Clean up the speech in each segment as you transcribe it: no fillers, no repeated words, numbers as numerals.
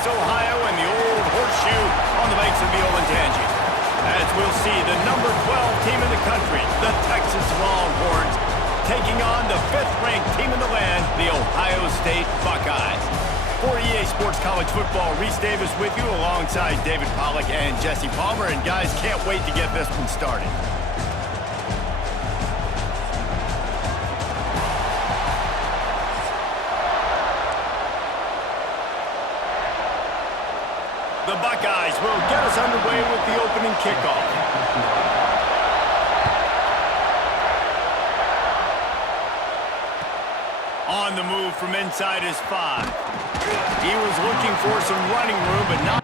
Columbus, Ohio, and the old horseshoe on the banks of the Olentangy. As we'll see, the number 12 team in the country, the Texas Longhorns, taking on the 5th-ranked team in the land, the Ohio State Buckeyes. For EA Sports College Football, Reese Davis with you alongside David Pollack and Jesse Palmer. And guys, can't wait to get this one started. The Buckeyes will get us underway with the opening kickoff. On the move from inside his 5. He was looking for some running room, but not.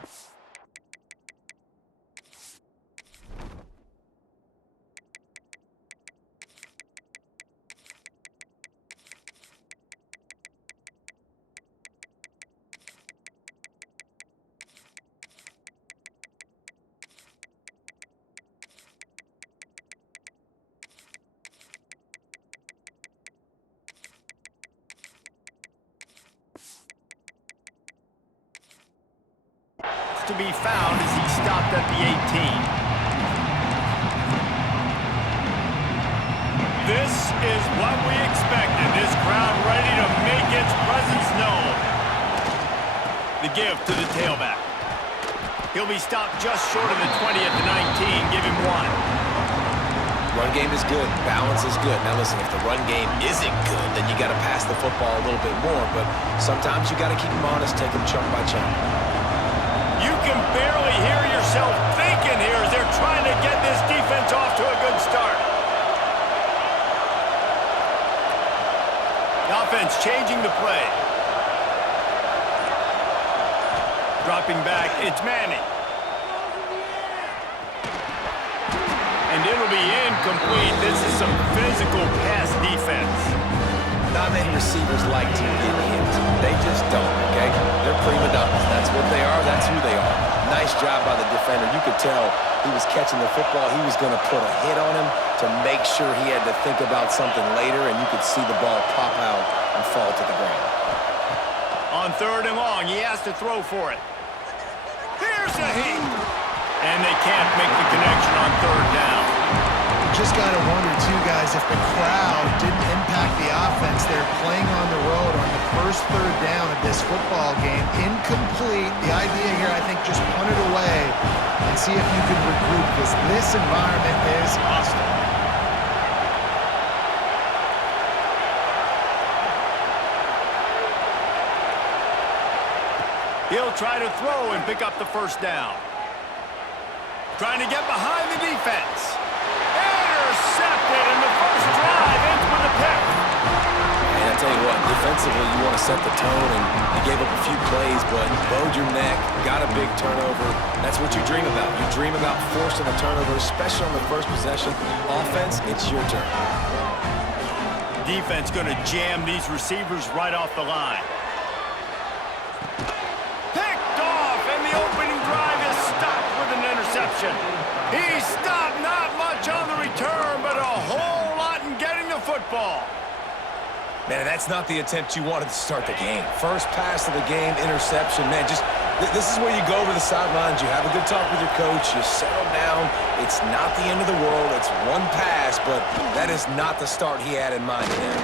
To be found as he stopped at the 18. This is what we expected. This crowd ready to make its presence known. The give to the tailback. He'll be stopped just short of the 20 at the 19. Give him 1. Run game is good. Balance is good. Now listen, if the run game isn't good, then you got to pass the football a little bit more. But sometimes you got to keep them honest, take them chunk by chunk. You can barely hear yourself thinking here as they're trying to get this defense off to a good start. The offense changing the play. Dropping back, it's Manning. And it'll be incomplete. This is some physical pass defense. Not many receivers like to get hit. They just don't, okay? They're prima donnas. That's what they are. That's who they are. Nice job by the defender. You could tell he was catching the football. He was going to put a hit on him to make sure he had to think about something later, and you could see the ball pop out and fall to the ground. On 3rd and long, he has to throw for it. Here's a heat. And they can't make the connection on 3rd down. Just got to wonder, too, guys, if the crowd didn't impact the offense. They're playing on the road on the first 3rd down of this football game. Incomplete. The idea here, I think, just punt it away and see if you can regroup, because this environment is hostile. He'll try to throw and pick up the 1st down. Trying to get behind the defense. Intercepted, and the first drive ends with a pick. And I tell you what, defensively, you want to set the tone, and you gave up a few plays, but bowed your neck, got a big turnover. That's what you dream about. You dream about forcing a turnover, especially on the first possession. Offense, it's your turn. Defense going to jam these receivers right off the line. Picked off, and the opening drive is stopped with an interception. He stopped, not much on the return, but a whole lot in getting the football. Man, that's not the attempt you wanted to start the game. First pass of the game, interception. Man, just this is where you go over the sidelines. You have a good talk with your coach. You settle down. It's not the end of the world. It's one pass, but that is not the start he had in mind today.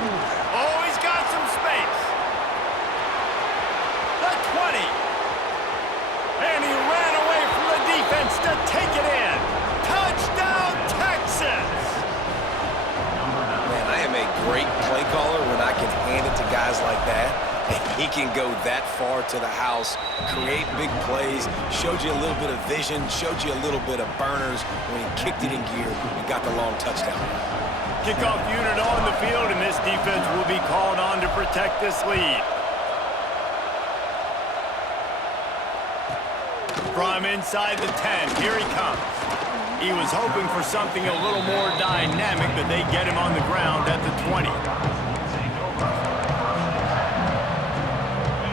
Oh, he's got some space. The 20. And he ran away from the defense to take it in. Touchdown, Texas! Man, I am a great play caller when I can hand it to guys like that. And he can go that far to the house, create big plays, showed you a little bit of vision, showed you a little bit of burners when he kicked it in gear and got the long touchdown. Kickoff unit on the field, and this defense will be called on to protect this lead. From inside the 10, here he comes. He was hoping for something a little more dynamic, but they get him on the ground at the 20.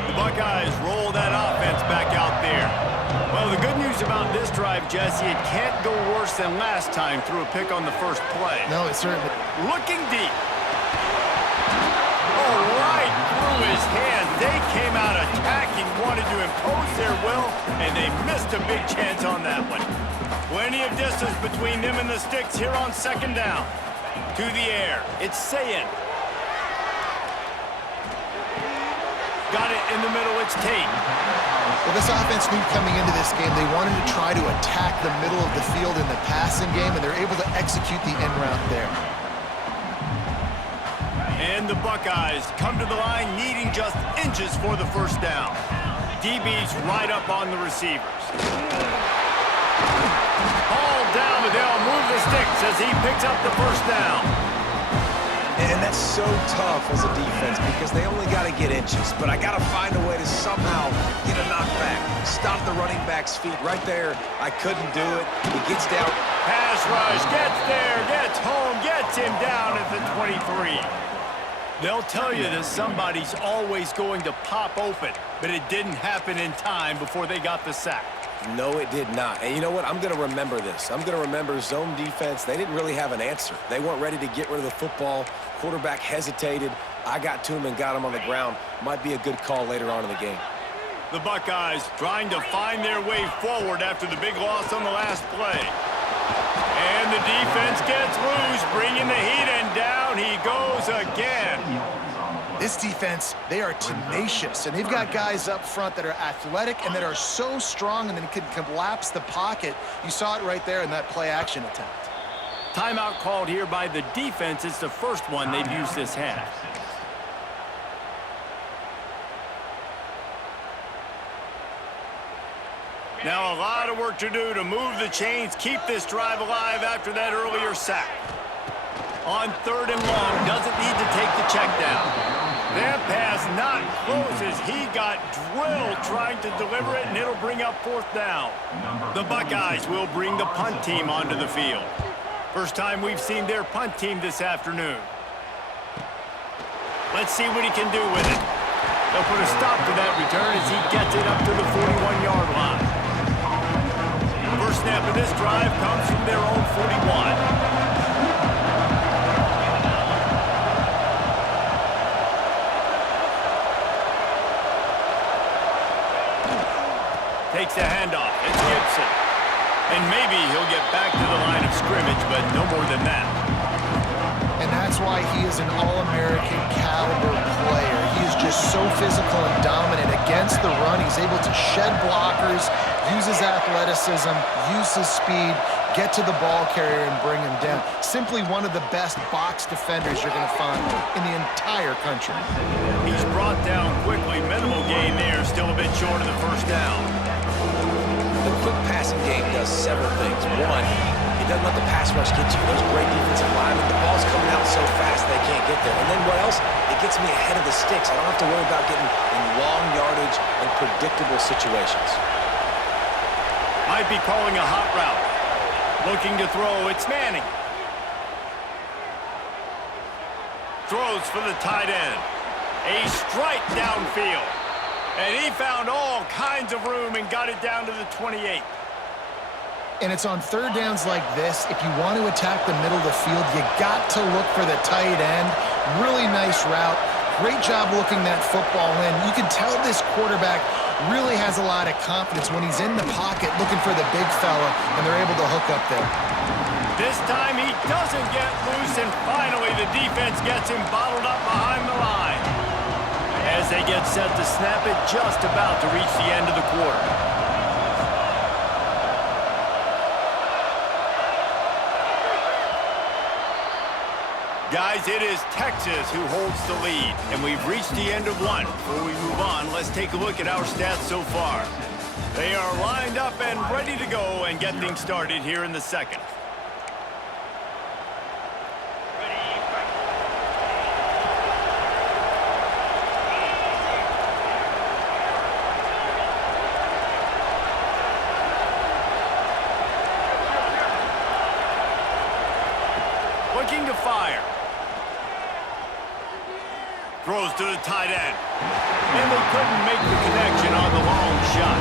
The Buckeyes roll that offense back out there. Well, the good news about this drive, Jesse, it can't go worse than last time through a pick on the first play. No, it certainly. Looking deep. Oh, right through his Buckeyes' hands. They came out attacking, wanted to impose their will, and they missed a big chance on that one. Plenty of distance between them and the sticks here on second down. To the air, it's Sayin. Got it in the middle, it's Tate. Well, this offense knew coming into this game they wanted to try to attack the middle of the field in the passing game, and they're able to execute the end route there. And the Buckeyes come to the line needing just inches for the first down. DB's right up on the receivers. Ball down, but they'll move the sticks as he picks up the first down. And that's so tough as a defense because they only got to get inches. But I got to find a way to somehow get a knockback. Stop the running back's feet right there. I couldn't do it. He gets down. Pass rush, gets there, gets home, gets him down at the 23. They'll tell you that somebody's always going to pop open, but it didn't happen in time before they got the sack. No, it did not. And you know what? I'm going to remember this. I'm going to remember zone defense. They didn't really have an answer. They weren't ready to get rid of the football. Quarterback hesitated. I got to him and got him on the ground. Might be a good call later on in the game. The Buckeyes trying to find their way forward after the big loss on the last play. And the defense gets loose, bringing the heat, and down he goes again. This defense, they are tenacious, and they've got guys up front that are athletic and that are so strong and then can collapse the pocket. You saw it right there in that play-action attempt. Timeout called here by the defense. It's the first one they've used this half. Now a lot of work to do to move the chains, keep this drive alive after that earlier sack. On third and long, doesn't need to take the check down. That pass not close as he got drilled trying to deliver it, and it'll bring up fourth down. The Buckeyes will bring the punt team onto the field. First time we've seen their punt team this afternoon. Let's see what he can do with it. They'll put a stop to that return as he gets it up to the 41-yard line. First snap of this drive comes from their own 41. Takes a handoff. It's Gibson. And maybe he'll get back to the line of scrimmage, but no more than that. And that's why he is an All-American caliber player. He is just so physical and dominant against the run. He's able to shed blockers, use his athleticism, use his speed, get to the ball carrier and bring him down. Simply one of the best box defenders you're going to find in the entire country. He's brought down quickly. Minimal gain there, still a bit short of the first down. The quick passing game does several things. One, it doesn't let the pass rush get you. Those great defensive linemen, the ball's coming out so fast they can't get there. And then what else? It gets me ahead of the sticks. I don't have to worry about getting in long yardage and predictable situations. Might be calling a hot route. Looking to throw, it's Manning. Throws for the tight end. A strike downfield. And he found all kinds of room and got it down to the 28. And it's on third downs like this, if you want to attack the middle of the field, you got to look for the tight end. Really nice route. Great job looking that football in. You can tell this quarterback really has a lot of confidence when he's in the pocket looking for the big fella, and they're able to hook up there. This time he doesn't get loose, and finally the defense gets him bottled up behind the line. As they get set to snap it, just about to reach the end of the quarter. Guys, it is Texas who holds the lead, and we've reached the end of one. Before we move on, let's take a look at our stats so far. They are lined up and ready to go and get things started here in the second. Looking to fire. Throws to the tight end. And they couldn't make the connection on the long shot.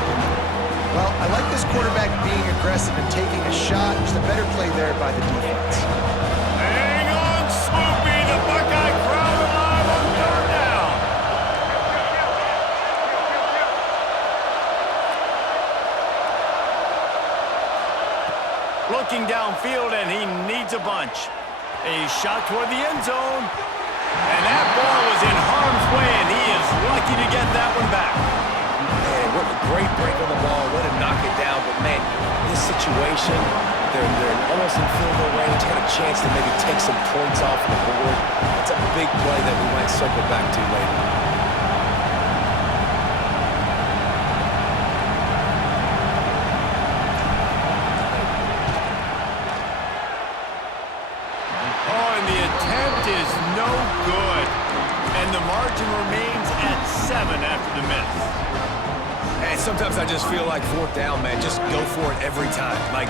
Well, I like this quarterback being aggressive and taking a shot. Just a better play there by the defense. Hang on, Swoopy. The Buckeye crowd alive on third down. a bunch. A shot toward the end zone. And that ball was in harm's way, and he is lucky to get that one back. Man, what a great break on the ball. Way to knock it down. But, man, this situation, they're almost in field goal range. Had a chance to maybe take some points off the board. That's a big play that we might circle back to later. Is no good, and the margin remains at 7 after the miss. And sometimes I just feel like fourth down, man, just go for it every time. Like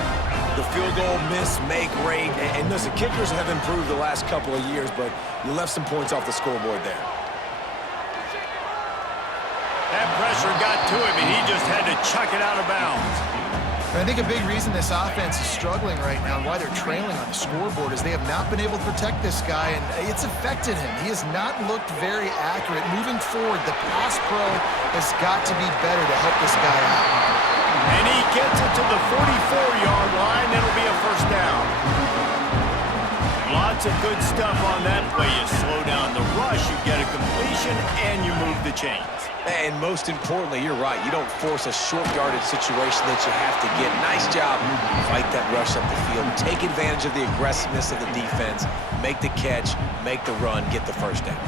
the field goal, miss, make, rate, and listen, kickers have improved the last couple of years, but you left some points off the scoreboard there. That pressure got to him, and he just had to chuck it out of bounds. I think a big reason this offense is struggling right now and why they're trailing on the scoreboard is they have not been able to protect this guy, and it's affected him. He has not looked very accurate. Moving forward, the pass pro has got to be better to help this guy out. And he gets it to the 44-yard line. It'll be a first down. Lots of good stuff on that play. You slow down the rush, you get a completion, and you move the chains. And most importantly, you're right. You don't force a short yardage situation that you have to get. Nice job. Fight that rush up the field. Take advantage of the aggressiveness of the defense. Make the catch, make the run, get the first down.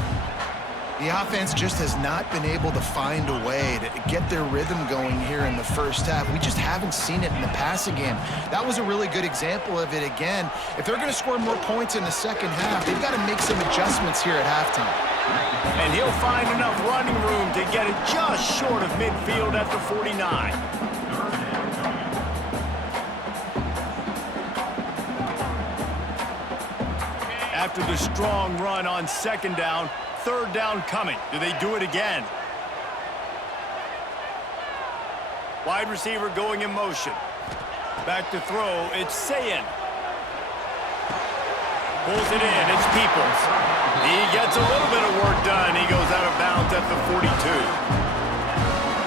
The offense just has not been able to find a way to get their rhythm going here in the first half. We just haven't seen it in the passing game. That was a really good example of it again. If they're going to score more points in the second half, they've got to make some adjustments here at halftime. And he'll find enough running room to get it just short of midfield at the 49. After the strong run on second down, third down coming. Do they do it again? Wide receiver going in motion. Back to throw, it's Sayin. Pulls it in, it's Peoples. He gets a little bit of work done. He goes out of bounds at the 42.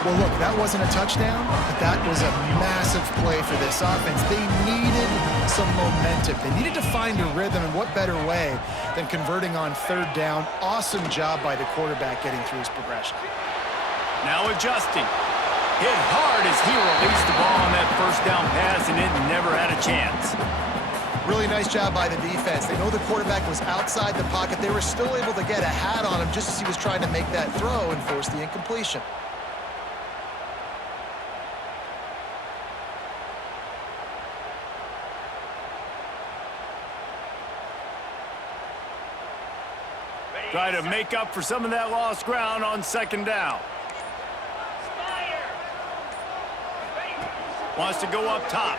Well, look, that wasn't a touchdown, but that was a massive play for this offense. They needed some momentum. They needed to find a rhythm, and what better way than converting on third down. Awesome job by the quarterback getting through his progression. Now adjusting. Hit hard as he released the ball on that first down pass, and it never had a chance. Really nice job by the defense. They know the quarterback was outside the pocket. They were still able to get a hat on him just as he was trying to make that throw and force the incompletion. Try to make up for some of that lost ground on second down. Wants to go up top.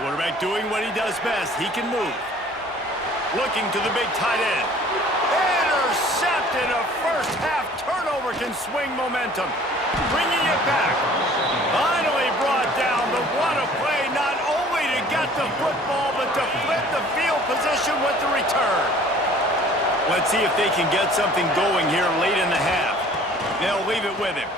Quarterback doing what he does best. He can move. Looking to the big tight end. Intercepted. A first half turnover can swing momentum. Bringing it back. Finally brought down, but what a play, not only to get the football, but to flip the field position with the return. Let's see if they can get something going here late in the half. They'll leave it with him.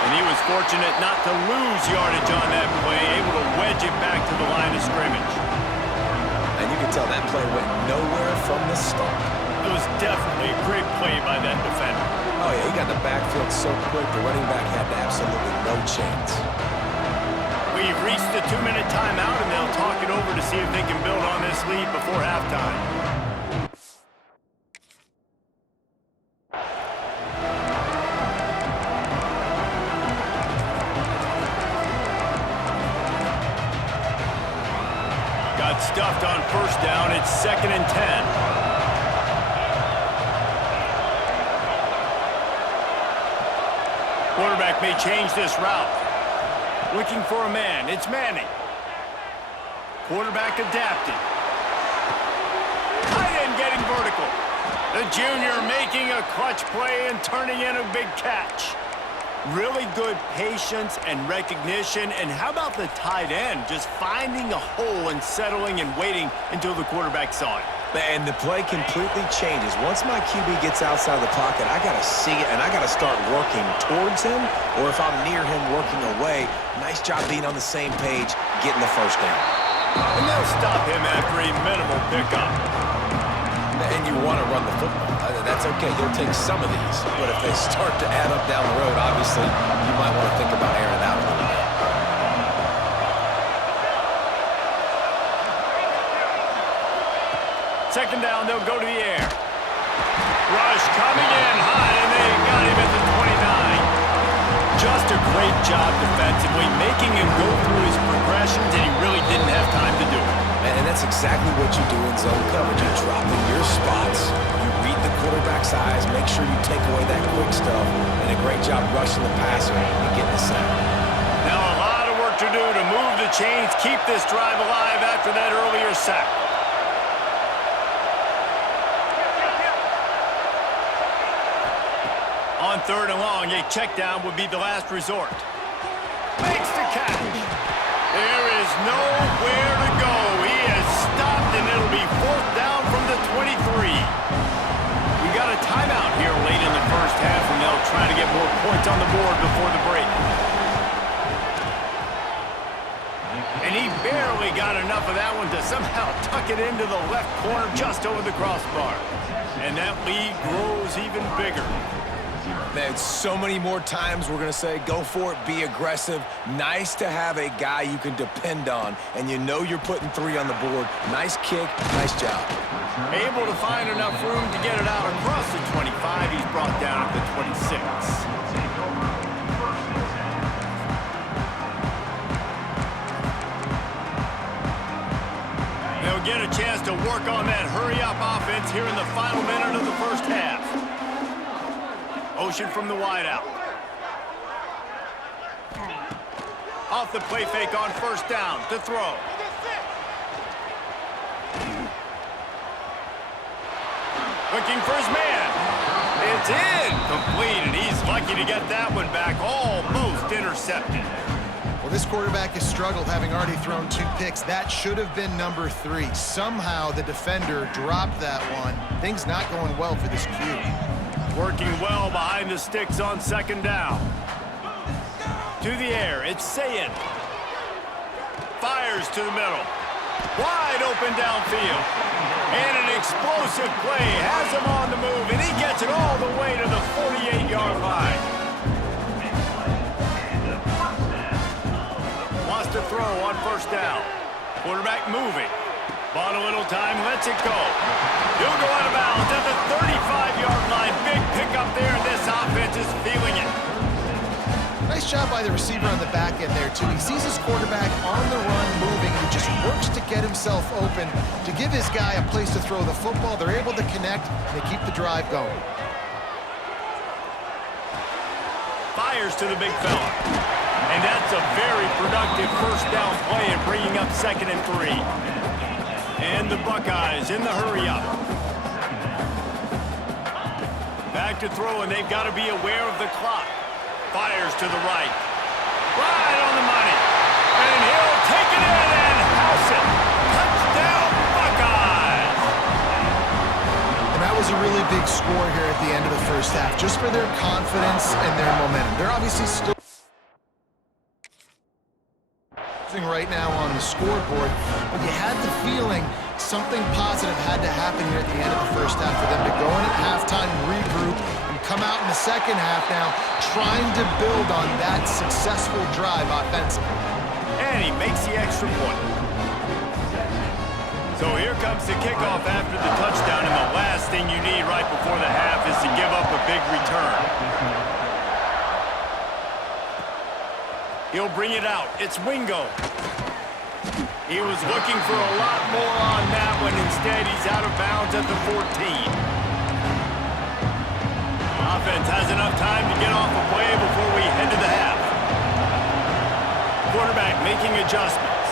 And he was fortunate not to lose yardage on that play, able to wedge it back to the line of scrimmage. And you can tell that play went nowhere from the start. It was definitely a great play by that defender. Oh, yeah, he got the backfield so quick, the running back had absolutely no chance. We've reached the 2-minute timeout, and they'll talk it over to see if they can build on this lead before halftime. Got stuffed on first down. It's 2nd and 10. Quarterback may change this route. Looking for a man. It's Manning. Quarterback adapting. Tight end getting vertical. The junior making a clutch play and turning in a big catch. Really good patience and recognition. And how about the tight end just finding a hole and settling and waiting until the quarterback saw it? And the play completely changes. Once my QB gets outside the pocket, I got to see it, and I got to start working towards him, or if I'm near him working away, nice job being on the same page, getting the first down. And they'll stop him after a minimal pickup. And you want to run the football. That's okay. You'll take some of these. But if they start to add up down the road, obviously, you might want to think about airing it out a little bit. Second down, they'll go to the air. Rush coming in hot, and they got him at the 29. Just a great job defensively, making him go through his progressions, and he really didn't have time to do it. And that's exactly what you do in zone coverage. You drop in your spots, you read the quarterback's eyes, make sure you take away that quick stuff, and a great job rushing the passer and getting the sack. Now a lot of work to do to move the chains, keep this drive alive after that earlier sack. On third and long, a check down would be the last resort. Makes the catch. There is nowhere to go. He has stopped, and it'll be fourth down from the 23. We got a timeout here late in the first half, and they'll try to get more points on the board before the break. And he barely got enough of that one to somehow tuck it into the left corner just over the crossbar. And that lead grows even bigger. Man, so many more times we're going to say, go for it, be aggressive. Nice to have a guy you can depend on, and you know you're putting 3 on the board. Nice kick, nice job. Able to find enough room to get it out across the 25. He's brought down at the 26. They'll get a chance to work on that hurry-up offense here in the final minute of the first half. Motion from the wideout. Off the play fake on first down to throw. Looking for his man. It's incomplete, and he's lucky to get that one back, almost intercepted. Well, this quarterback has struggled, having already thrown 2 picks. That should have been number 3. Somehow the defender dropped that one. Things not going well for this Q. Working well behind the sticks on second down. To the air, it's Sayin. Fires to the middle. Wide open downfield. And an explosive play has him on the move, and he gets it all the way to the 48-yard line. Wants to throw on first down. Quarterback moving. Bought a little time, lets it go. He'll go out of bounds at the 35-yard line. Big pickup there, and this offense is feeling it. Nice job by the receiver on the back end there, too. He sees his quarterback on the run moving. He just works to get himself open, to give his guy a place to throw the football. They're able to connect, and they keep the drive going. Fires to the big fella. And that's a very productive first down play and bringing up 2nd and 3. And the Buckeyes in the hurry-up. Back to throw, and they've got to be aware of the clock. Fires to the right. Right on the money. And he'll take it in and house it. Touchdown, Buckeyes! And that was a really big score here at the end of the first half, just for their confidence and their momentum. They're obviously still right now on the scoreboard, but you had the feeling something positive had to happen here at the end of the first half for them to go in at halftime, regroup, and come out in the second half now trying to build on that successful drive offensively. And he makes the extra point. So here comes the kickoff after the touchdown, and the last thing you need right before the half is to give up a big return. He'll bring it out. It's Wingo. He was looking for a lot more on that one. Instead, he's out of bounds at the 14. Offense has enough time to get off a play before we head to the half. Quarterback making adjustments.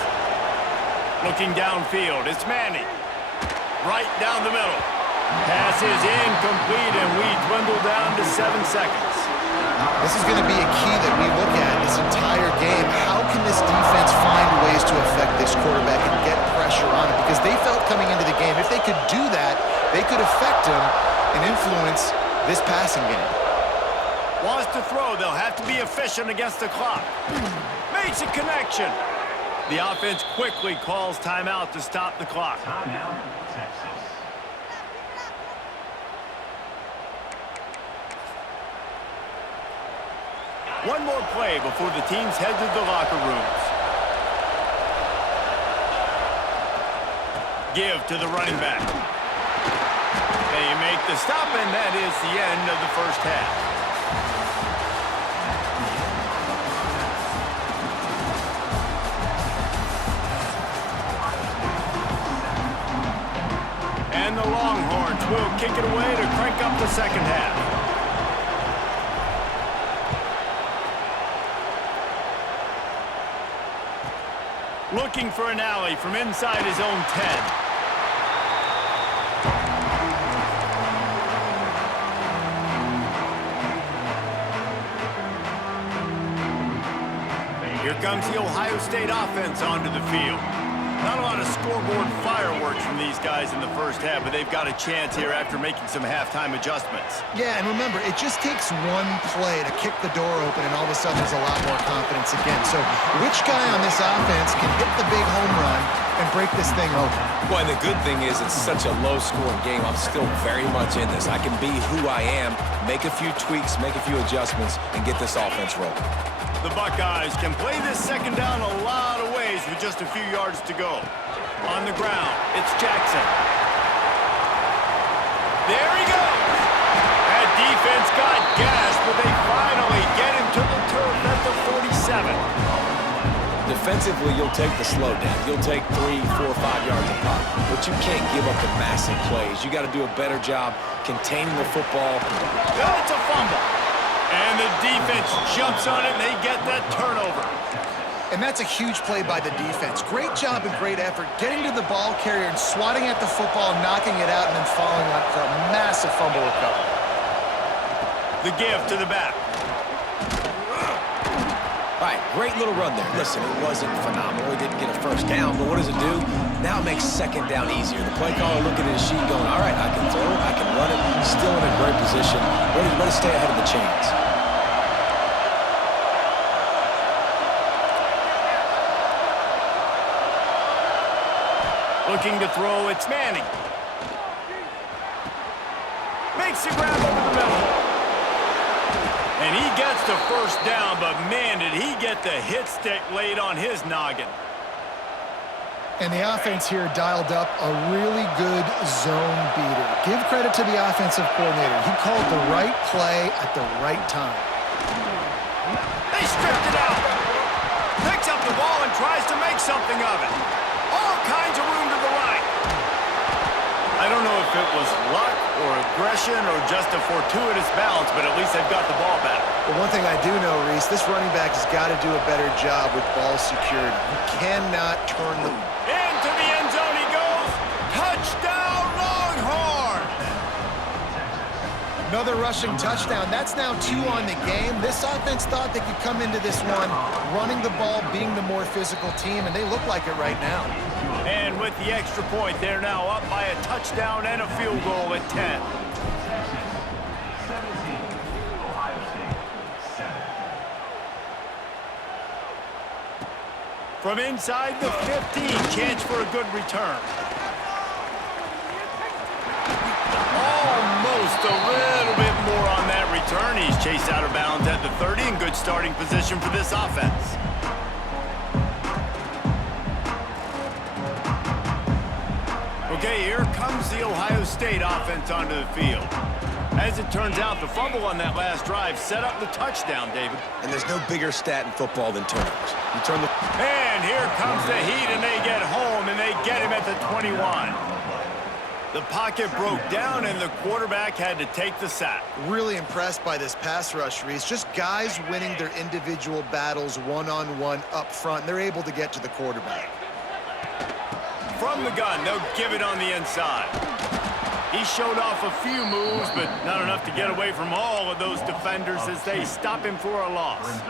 Looking downfield. It's Manning. Right down the middle. Pass is incomplete, and we dwindle down to 7 seconds. This is going to be a key that we look at this entire game. How can this defense find ways to affect this quarterback and get pressure on him? Because they felt coming into the game, if they could do that, they could affect him and influence this passing game. Wants to throw. They'll have to be efficient against the clock. Makes a connection. The offense quickly calls timeout to stop the clock. Timeout, Texas. One more play before the teams head to the locker rooms. Give to the running back. They make the stop, and that is the end of the first half. And the Longhorns will kick it away to crank up the second half. Looking for an alley from inside his own 10. Here comes the Ohio State offense onto the field. Not a lot of scoreboard fireworks from these guys in the first half, but they've got a chance here after making some halftime adjustments. Yeah, and remember, it just takes one play to kick the door open, and all of a sudden there's a lot more confidence again. So which guy on this offense can hit the big home run and break this thing open? Well, and the good thing is it's such a low-scoring game. I'm still very much in this. I can be who I am, make a few tweaks, make a few adjustments, and get this offense rolling. The Buckeyes can play this second down a lot of ways with just a few yards to go. On the ground, it's Jackson. There he goes! That defense got gas, but they finally get him to the turf at the 47. Defensively, you'll take the slow down. You'll take 3, 4, 5 yards a pop. But you can't give up the massive plays. You got to do a better job containing the football. It's a fumble. And the defense jumps on it, and they get that turnover. And that's a huge play by the defense. Great job and great effort getting to the ball carrier and swatting at the football, knocking it out, and then following up for a massive fumble recovery. The give to the back. All right, great little run there. Listen, it wasn't phenomenal. He didn't get a first down, but what does it do? Now it makes second down easier. The play caller looking at his sheet going, all right, I can throw it, I can run it, still in a great position. Ready to stay ahead of the chains. Looking to throw, it's Manning. Makes the grab over the middle. And he gets the first down, but man, did he get the hit stick laid on his noggin. And the offense here dialed up a really good zone beater. Give credit to the offensive coordinator. He called the right play at the right time. They stripped it out. Picks up the ball and tries to make something of it. All kinds of room to the right. I don't know if it was luck or aggression or just a fortuitous bounce, but at least they've got the ball back. But one thing I do know, Reese, this running back has got to do a better job with ball security. You cannot turn the... Into the end zone he goes. Touchdown, Longhorns! Another rushing touchdown. That's now 2 on the game. This offense thought they could come into this one running the ball, being the more physical team, and they look like it right now. And with the extra point, they're now up by a touchdown and a field goal at 10. From inside the 15, chance for a good return. Almost a little bit more on that return. He's chased out of bounds at the 30 in good starting position for this offense. Okay, here comes the Ohio State offense onto the field. As it turns out, the fumble on that last drive set up the touchdown, David. And there's no bigger stat in football than turnovers. You turn the... And here comes the heat, and they get home, and they get him at the 21. The pocket broke down, and the quarterback had to take the sack. Really impressed by this pass rush, Reese. Just guys winning their individual battles one-on-one up front. They're able to get to the quarterback. From the gun, they'll give it on the inside. He showed off a few moves, but not enough to get away from all of those defenders as they stop him for a loss.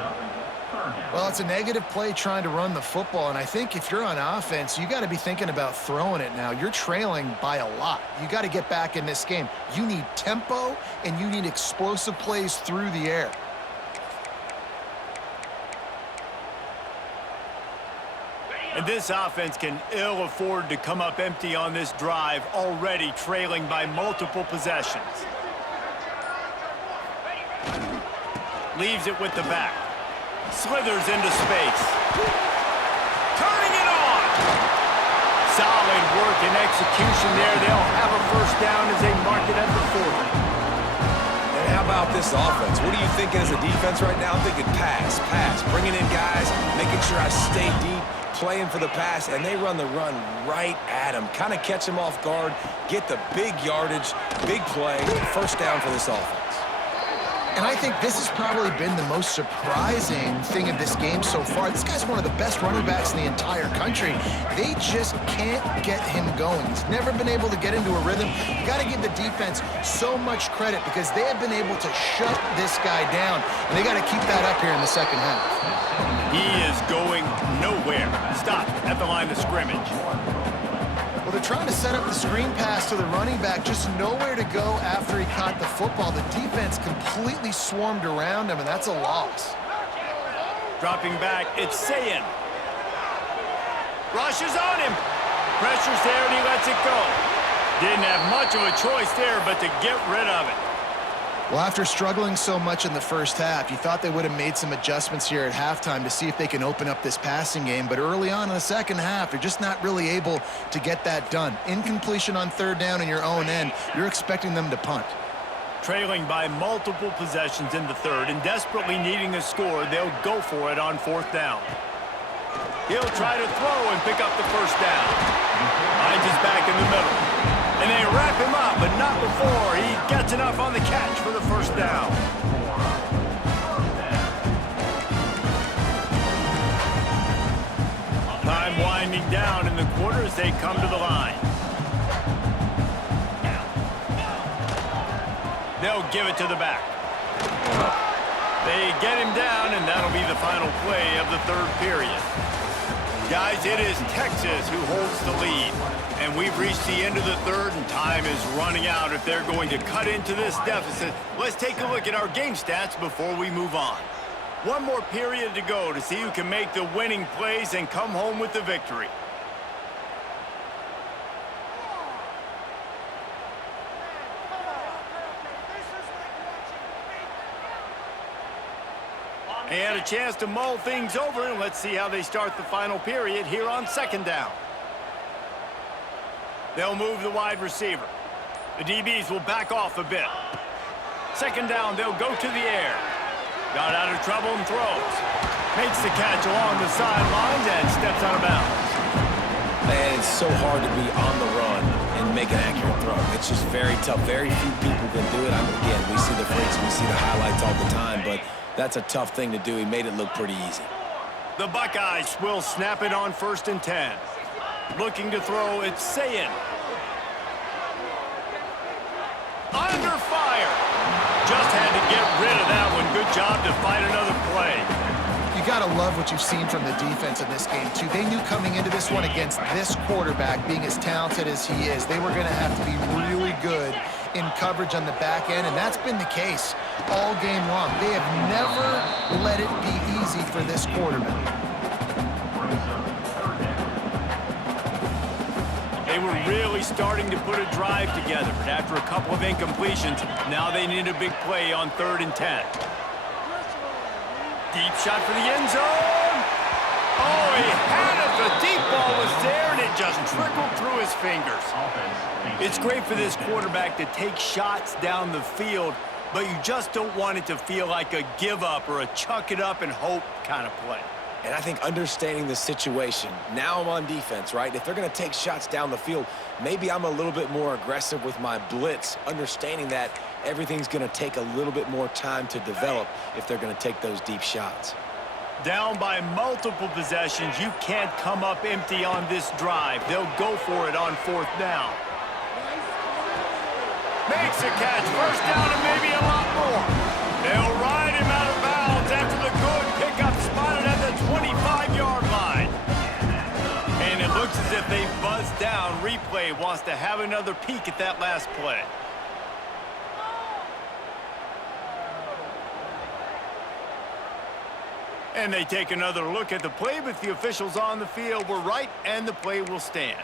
Well, it's a negative play trying to run the football, and I think if you're on offense, you got to be thinking about throwing it now. You're trailing by a lot. You got to get back in this game. You need tempo, and you need explosive plays through the air. And this offense can ill afford to come up empty on this drive, already trailing by multiple possessions. Leaves it with the back. Slithers into space. Turning it on! Solid work and execution there. They'll have a first down as they mark it at the 40. And how about this offense? What are you thinking as a defense right now? I'm thinking pass, bringing in guys, making sure I stay deep, playing for the pass, and they run the run right at him. Kind of catch him off guard, get the big yardage, big play, first down for this offense. And I think this has probably been the most surprising thing of this game so far. This guy's one of the best running backs in the entire country. They just can't get him going. He's never been able to get into a rhythm. You got to give the defense so much credit because they have been able to shut this guy down, and they got to keep that up here in the second half. He is going nowhere. Stop at the line of scrimmage. Well, they're trying to set up the screen pass to the running back, just nowhere to go after he caught the football. The defense completely swarmed around him, and that's a loss. Dropping back, it's Sayin. Rushes on him. Pressure's there, and he lets it go. Didn't have much of a choice there, but to get rid of it. Well, after struggling so much in the first half, you thought they would have made some adjustments here at halftime to see if they can open up this passing game. But early on in the second half, they're just not really able to get that done. Incompletion on third down in your own end, you're expecting them to punt. Trailing by multiple possessions in the third and desperately needing a score, they'll go for it on fourth down. He'll try to throw and pick up the first down. Hines is back in the middle. And they wrap him up, but not before he gets enough on the catch for the first down. Time winding down in the quarter as they come to the line. They'll give it to the back. They get him down, and that'll be the final play of the third period. Guys, it is Texas who holds the lead. And we've reached the end of the third, and time is running out if they're going to cut into this deficit. Let's take a look at our game stats before we move on. One more period to go to see who can make the winning plays and come home with the victory. And a chance to mull things over, and let's see how they start the final period here on second down. They'll move the wide receiver. The DBs will back off a bit. Second down, they'll go to the air. Got out of trouble and throws. Makes the catch along the sidelines and steps out of bounds. Man, it's so hard to be on the run and make an accurate throw. It's just very tough. Very few people can do it. I mean, again, we see the freaks, we see the highlights all the time, but that's a tough thing to do. He made it look pretty easy. The Buckeyes will snap it on 1st and 10. Looking to throw, it's Sayin. Under fire. Just had to get rid of that one. Good job to fight another play. You got to love what you've seen from the defense in this game, too. They knew coming into this one against this quarterback, being as talented as he is, they were going to have to be really good in coverage on the back end, and that's been the case all game long. They have never let it be easy for this quarterback. They were really starting to put a drive together, but after a couple of incompletions, now they need a big play on 3rd and 10. Deep shot for the end zone. Oh, he had it. The deep ball was there, and it just trickled through his fingers. It's great for this quarterback to take shots down the field, but you just don't want it to feel like a give-up or a chuck it up and hope kind of play. And I think understanding the situation, now I'm on defense, right? If they're going to take shots down the field, maybe I'm a little bit more aggressive with my blitz, understanding that everything's going to take a little bit more time to develop if they're going to take those deep shots. Down by multiple possessions, you can't come up empty on this drive. They'll go for it on 4th down. Makes a catch, first down and maybe a lot more. They'll ride him out of bounds after the good pickup spot Looks as if they buzzed down. Replay wants to have another peek at that last play. And they take another look at the play, but the officials on the field were right, and the play will stand.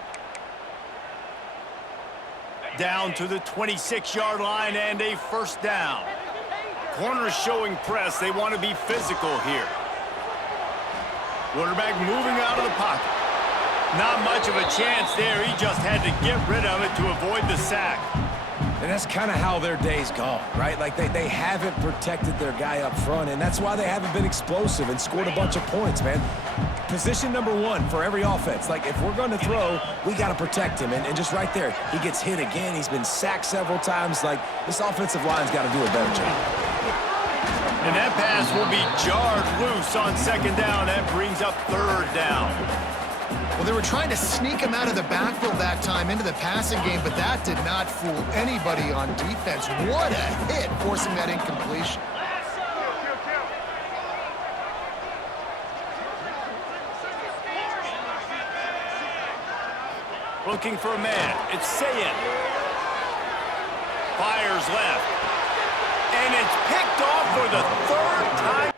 Down to the 26-yard line and a first down. Corners showing press. They want to be physical here. Quarterback moving out of the pocket. Not much of a chance there. He just had to get rid of it to avoid the sack. And that's kind of how their day's gone, right? Like, they haven't protected their guy up front, and that's why they haven't been explosive and scored a bunch of points, man. Position number one for every offense. Like, if we're going to throw, we got to protect him. And just right there, he gets hit again. He's been sacked several times. Like, this offensive line's got to do a better job. And that pass will be jarred loose on second down. That brings up third down. Well, they were trying to sneak him out of the backfield that time into the passing game, but that did not fool anybody on defense. What a hit, forcing that incompletion. Looking for a man. It's Sayin. Fires left. And it's picked off for the third time.